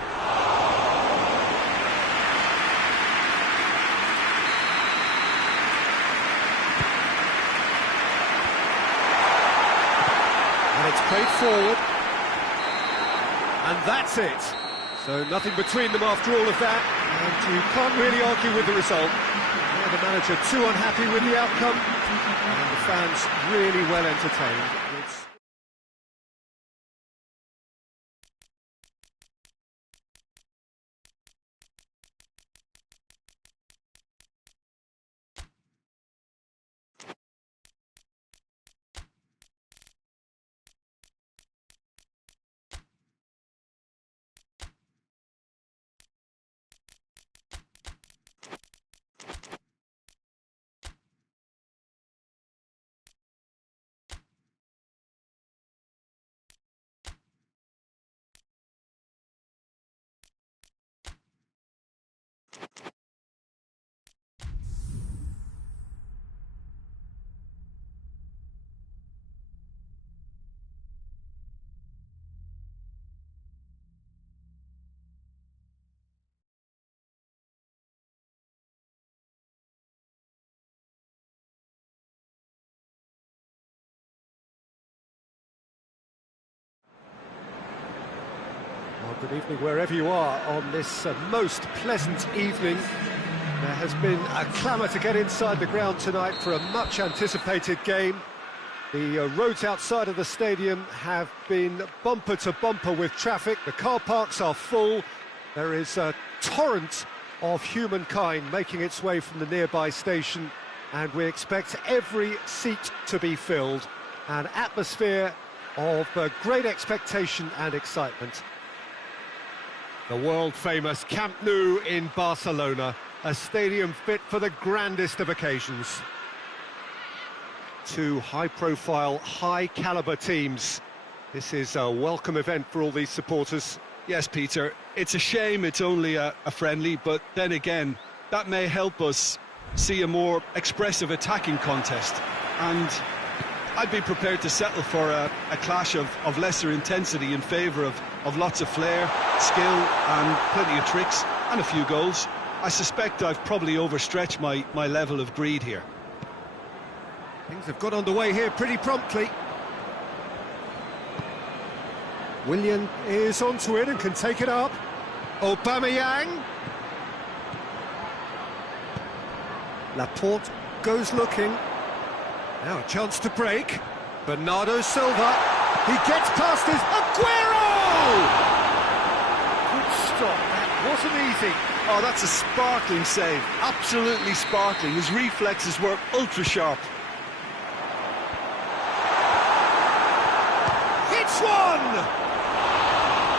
And it's played forward. And that's it. So nothing between them after all of that, and you can't really argue with the result. Yeah, the manager too unhappy with the outcome, and the fans really well entertained. It's good evening wherever you are on this most pleasant evening. There has been a clamour to get inside the ground tonight for a much anticipated game. The roads outside of the stadium have been bumper to bumper with traffic. The car parks are full. There is a torrent of humankind making its way from the nearby station, and we expect every seat to be filled. An atmosphere of great expectation and excitement. The world-famous Camp Nou in Barcelona, a stadium fit for the grandest of occasions. Two high-profile, high-caliber teams. This is a welcome event for all these supporters. Yes, Peter, it's a shame it's only a friendly, but then again, that may help us see a more expressive attacking contest. And I'd be prepared to settle for a clash of lesser intensity in favour of lots of flair, skill and plenty of tricks and a few goals. I suspect I've probably overstretched my level of greed here. Things have got underway here pretty promptly. Willian is onto it and can take it up. Aubameyang. Laporte goes looking. Now a chance to break. Bernardo Silva. He gets past his Aguero! Good stop. That wasn't easy. Oh, that's a sparkling save. Absolutely sparkling. His reflexes were ultra sharp. Hits one!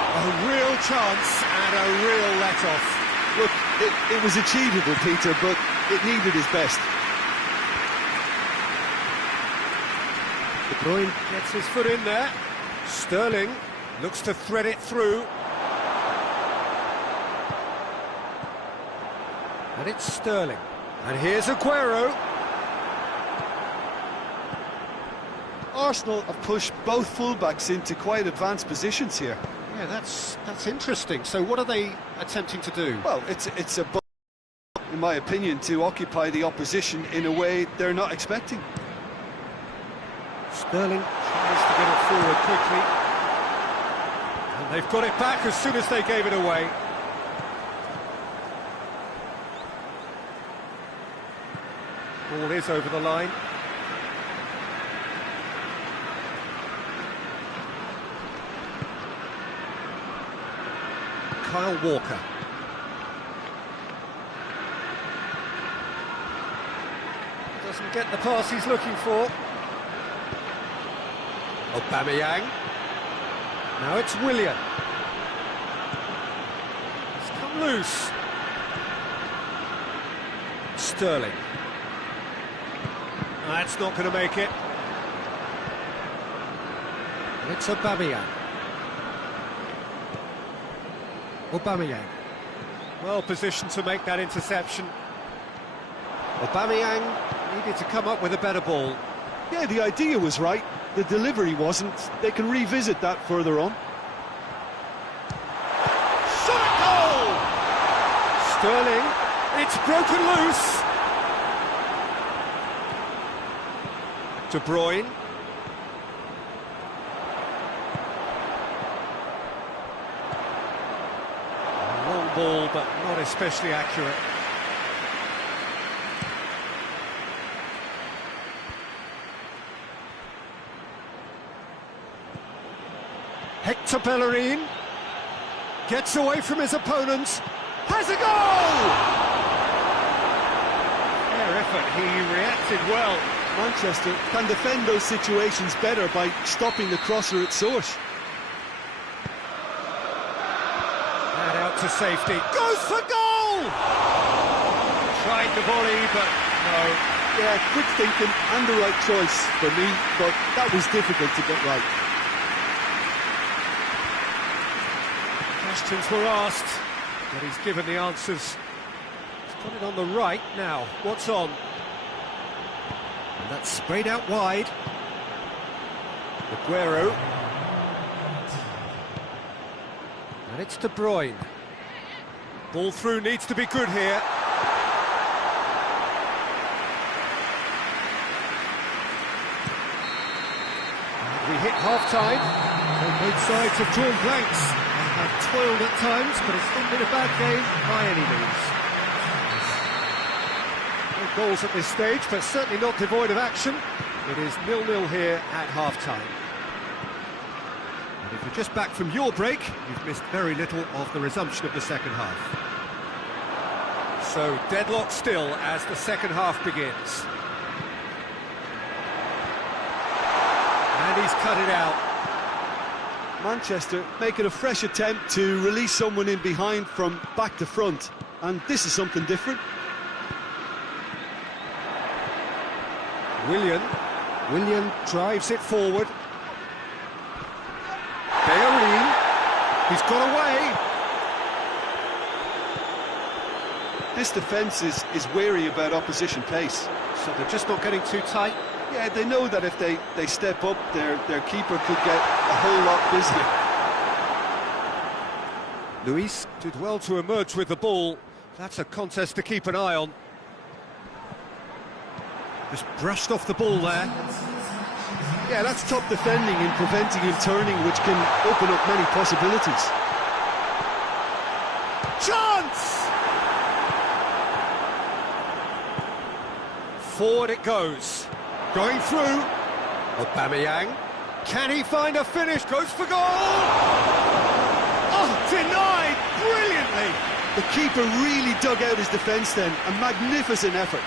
A real chance and a real let-off. Look, it was achievable, Peter, but it needed his best. De Bruyne gets his foot in there. Sterling looks to thread it through. And it's Sterling. And here's Aguero. Arsenal have pushed both fullbacks into quite advanced positions here. Yeah, that's interesting. So what are they attempting to do? Well, it's a in my opinion, to occupy the opposition in a way they're not expecting. Sterling tries to get it forward quickly. And they've got it back as soon as they gave it away. Ball is over the line. Kyle Walker. Doesn't get the pass he's looking for. Aubameyang. Now it's Willian. It's come loose. Sterling. That's not going to make it. And it's Aubameyang. Aubameyang. Well positioned to make that interception. Aubameyang needed to come up with a better ball. Yeah, the idea was right. The delivery wasn't. They can revisit that further on. Sterling, it's broken loose. De Bruyne. A long ball, but not especially accurate. Hector Bellerin gets away from his opponents, has a goal! Fair effort, he reacted well. Manchester can defend those situations better by stopping the crosser at source. And out to safety, goes for goal! Tried the volley, but no. Yeah, quick thinking and the right choice for me, but that was difficult to get right. Questions were asked, but he's given the answers. He's got it on the right now. What's on? And that's sprayed out wide. Aguero. And it's De Bruyne. Ball through needs to be good here. And we hit half-time. And both sides have drawn blanks. Have toiled at times, but it's not been a bad game by any means. No goals at this stage, but certainly not devoid of action. It is 0-0 here at half-time. And if you're just back from your break, you've missed very little of the resumption of the second half. So, deadlock still as the second half begins. And he's cut it out. Manchester making a fresh attempt to release someone in behind from back to front, and this is something different. Willian drives it forward. Bellerin, he's got away. This defence is wary about opposition pace. So they're just not getting too tight. Yeah, they know that if they step up, their keeper could get a whole lot busier. Luis did well to emerge with the ball. That's a contest to keep an eye on. Just brushed off the ball there. Yeah, that's top defending and preventing him turning, which can open up many possibilities. Chance! Forward it goes. Going through. Aubameyang. Can he find a finish? Goes for goal! Oh, denied brilliantly! The keeper really dug out his defence then. A magnificent effort.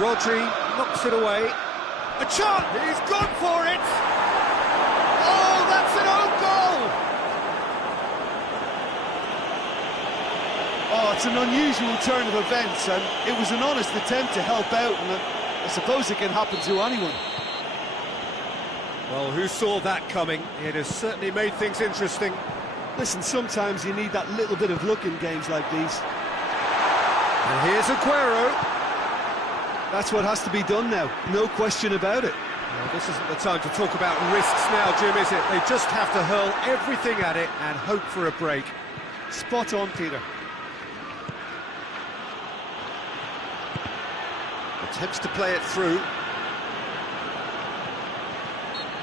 Rodri knocks it away. A chance! He's gone for it! Oh, that's an own goal! Oh, it's an unusual turn of events, and it was an honest attempt to help out, and I suppose it can happen to anyone. Well, who saw that coming? It has certainly made things interesting. Listen, sometimes you need that little bit of luck in games like these. And here's Aguero. That's what has to be done now, no question about it. Well, this isn't the time to talk about risks now, Jim, is it? They just have to hurl everything at it and hope for a break. Spot on, Peter. Attempts to play it through.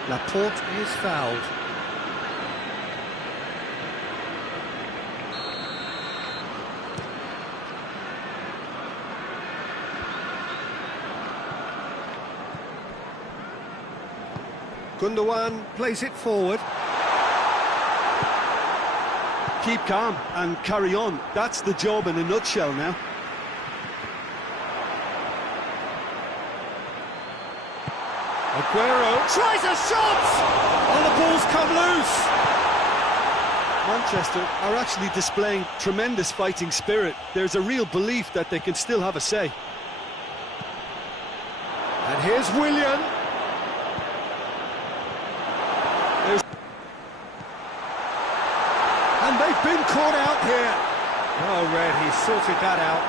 Laporte is fouled. Gundogan plays it forward. Keep calm and carry on. That's the job in a nutshell now. Aguero tries a shot! Oh, the ball's come loose! Manchester are actually displaying tremendous fighting spirit. There's a real belief that they can still have a say. And here's Willian. And they've been caught out here. Oh, Red, he sorted that out.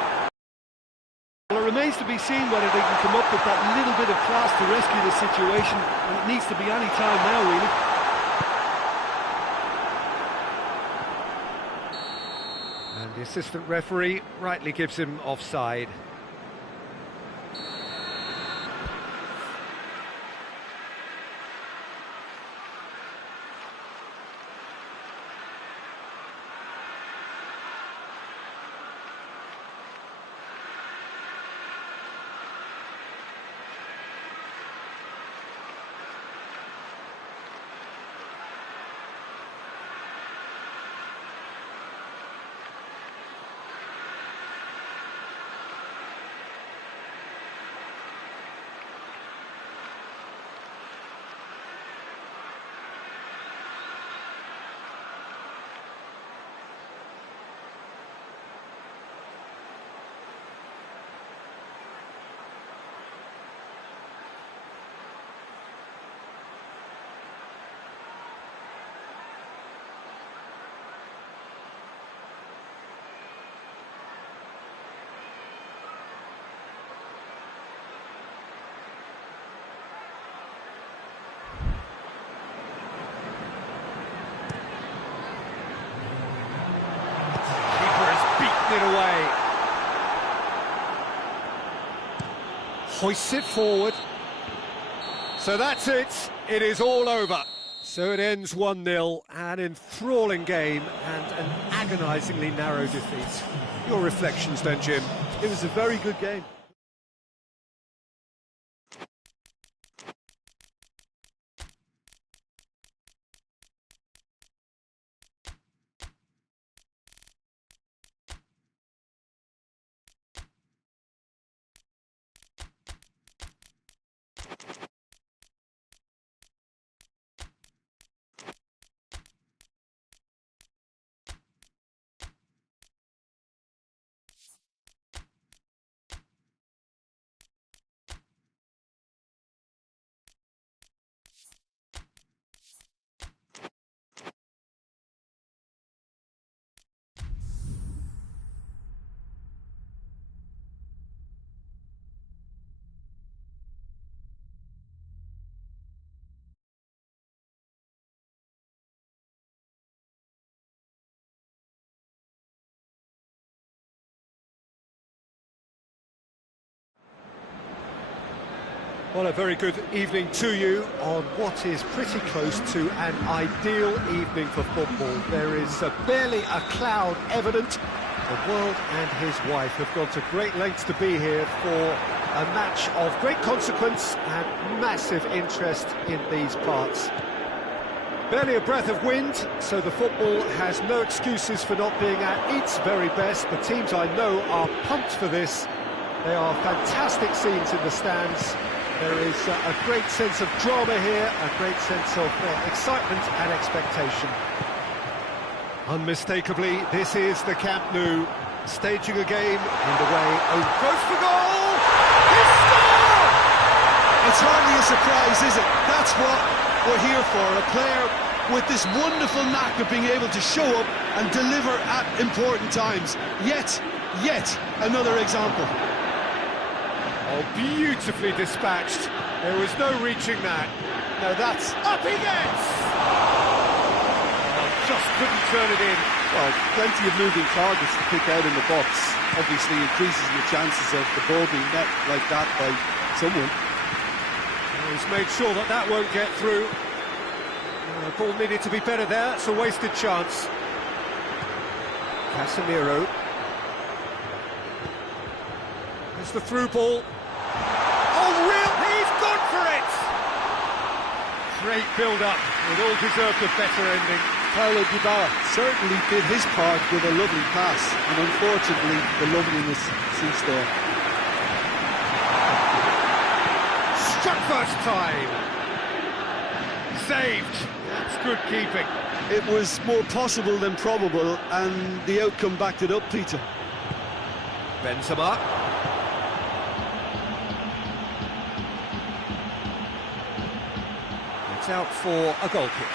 Well, it remains to be seen whether they can come up with that little bit of class to rescue the situation, and it needs to be any time now, really. The assistant referee rightly gives him offside. It away. Hoists it forward. So that's it. It is all over. So it ends 1-0, an enthralling game and an agonisingly narrow defeat. Your reflections then, Jim? It was a very good game. Well, a very good evening to you on what is pretty close to an ideal evening for football. There is barely a cloud evident. The world and his wife have gone to great lengths to be here for a match of great consequence and massive interest in these parts. Barely a breath of wind, so the football has no excuses for not being at its very best. The teams I know are pumped for this. They are fantastic scenes in the stands. There is a great sense of drama here, a great sense of excitement and expectation. Unmistakably, this is the Camp Nou, staging a game underway. Oh, goes for goal! He scored! It's hardly a surprise, is it? That's what we're here for, a player with this wonderful knack of being able to show up and deliver at important times. Yet another example. Oh, beautifully dispatched. There was no reaching that. No, that's... Up he gets! Oh, just couldn't turn it in. Well, plenty of moving targets to pick out in the box. Obviously increases the chances of the ball being met like that by someone. Well, he's made sure that that won't get through. The ball needed to be better there. It's a wasted chance. Casemiro. There's the through ball. Oh, real! He's gone for it! Great build-up. It all deserved a better ending. Paulo Dybala certainly did his part with a lovely pass, and unfortunately the loveliness ceased there. Struck first time. Saved. That's good keeping. It was more possible than probable, and the outcome backed it up, Peter. Benzema. It's out for a goal kick.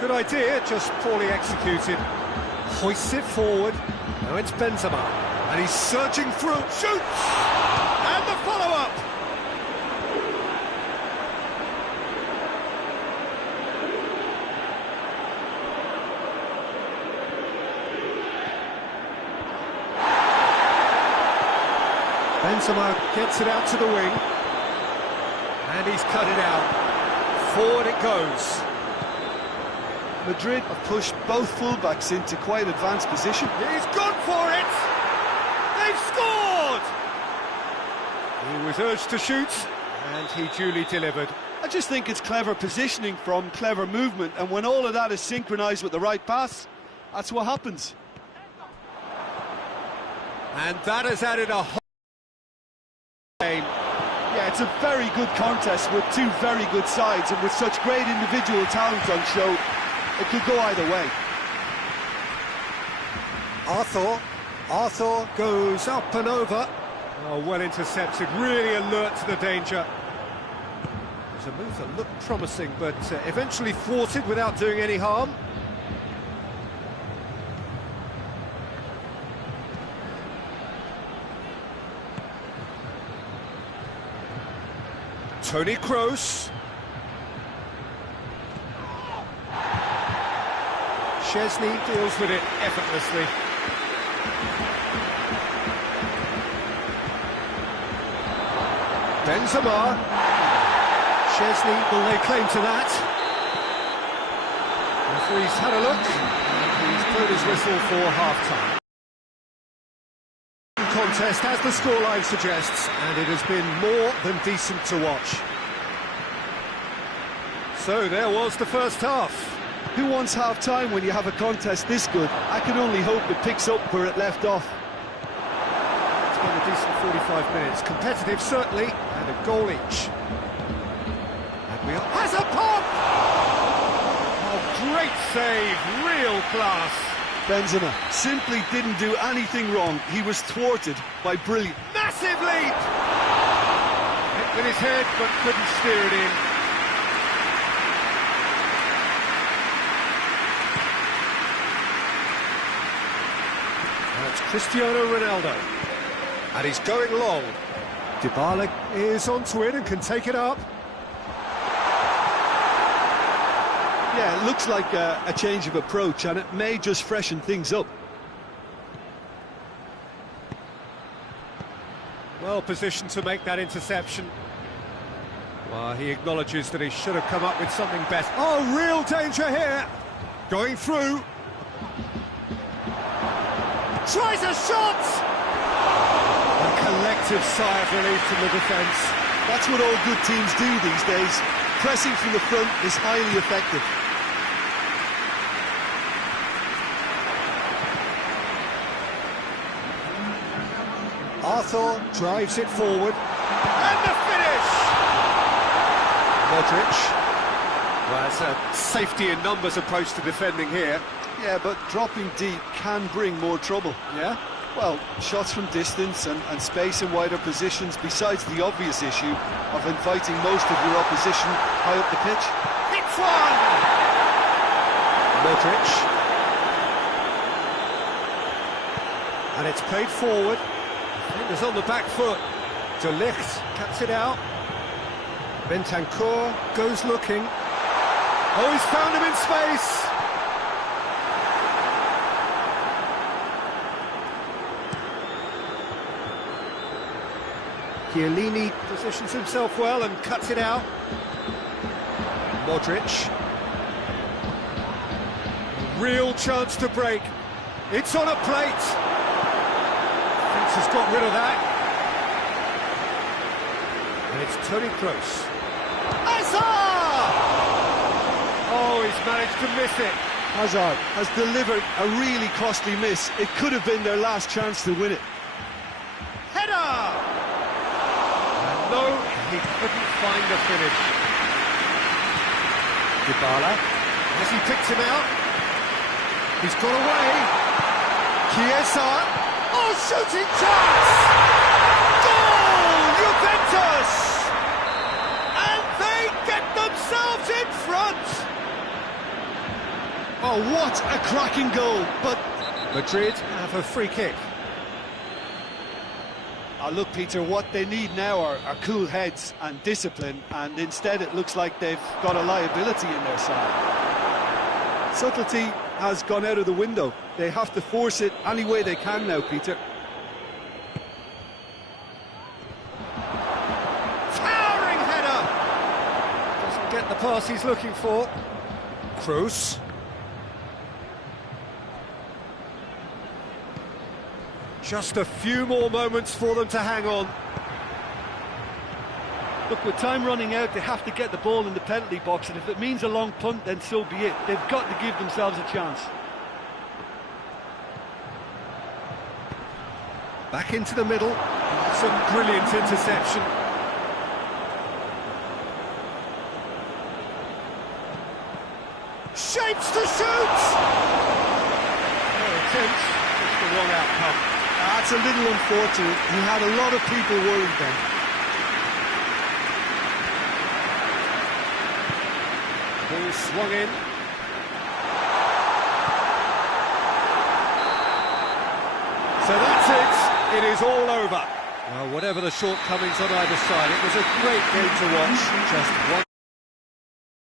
Good idea, just poorly executed. Hoists it forward. Now it's Benzema. And he's surging through. Shoots! Benzema gets it out to the wing. And he's cut it out. Forward it goes. Madrid have pushed both fullbacks into quite advanced position. He's gone for it! They've scored! He was urged to shoot, and he duly delivered. I just think it's clever positioning from clever movement, and when all of that is synchronised with the right pass, that's what happens. And that has added a whole game. Yeah, it's a very good contest with two very good sides, and with such great individual talent on show, it could go either way. Arthur goes up and over. Oh, well intercepted, really alert to the danger. It was a move that looked promising, but eventually thwarted without doing any harm. Toni Kroos. Szczesny deals with it effortlessly. Benzema. Szczesny will lay claim to that. Referee's had a look, and he's blown his whistle for half-time. Contest, as the scoreline suggests, and it has been more than decent to watch. So there was the first half. Who wants half-time when you have a contest this good? I can only hope it picks up where it left off. It's been a decent 45 minutes. Competitive, certainly, and a goal each. And has a pop! Oh, great save, real class. Benzema simply didn't do anything wrong. He was thwarted by brilliant. Massive leap! Hit with his head, but couldn't steer it in. That's Cristiano Ronaldo. And he's going long. Dybala is onto it and can take it up. Yeah, it looks like a change of approach, and it may just freshen things up. Well positioned to make that interception. Well, he acknowledges that he should have come up with something better. Oh, real danger here! Going through. Tries a shot! A collective sigh of relief from the defence. That's what all good teams do these days. Pressing from the front is highly effective. Arthur drives it forward. And the finish! Modric. Well, it's a safety in numbers approach to defending here. Yeah, but dropping deep can bring more trouble. Yeah? Well, shots from distance and space in wider positions, besides the obvious issue of inviting most of your opposition high up the pitch. Hits one! Modric. And it's played forward. Defenders on the back foot. De Ligt cuts it out. Bentancur goes looking. Oh, he's found him in space! Chiellini positions himself well and cuts it out. Modric. Real chance to break. It's on a plate. Fence has got rid of that. And it's Toni Kroos. Hazard! Oh, he's managed to miss it. Hazard has delivered a really costly miss. It could have been their last chance to win it. Header! No, he couldn't find the finish. Dybala, has he picked him out? He's got away. Chiesa. Oh, shooting chance! Goal, Juventus! And they get themselves in front! Oh, what a cracking goal, but Madrid have a free kick. look, Peter, what they need now are cool heads and discipline, and instead it looks like they've got a liability in their side. Subtlety has gone out of the window. They have to force it any way they can now, Peter. get the pass he's looking for. Kroos. Just a few more moments for them to hang on. Look, with time running out, they have to get the ball in the penalty box, and if it means a long punt, then so be it. They've got to give themselves a chance. Back into the middle. Some brilliant interception. Shapes to shoot! No attempt, just the wrong outcome. That's a little unfortunate. He had a lot of people worried then. Ball swung in. So that's it. It is all over. Well, whatever the shortcomings on either side, it was a great game to watch. Just one.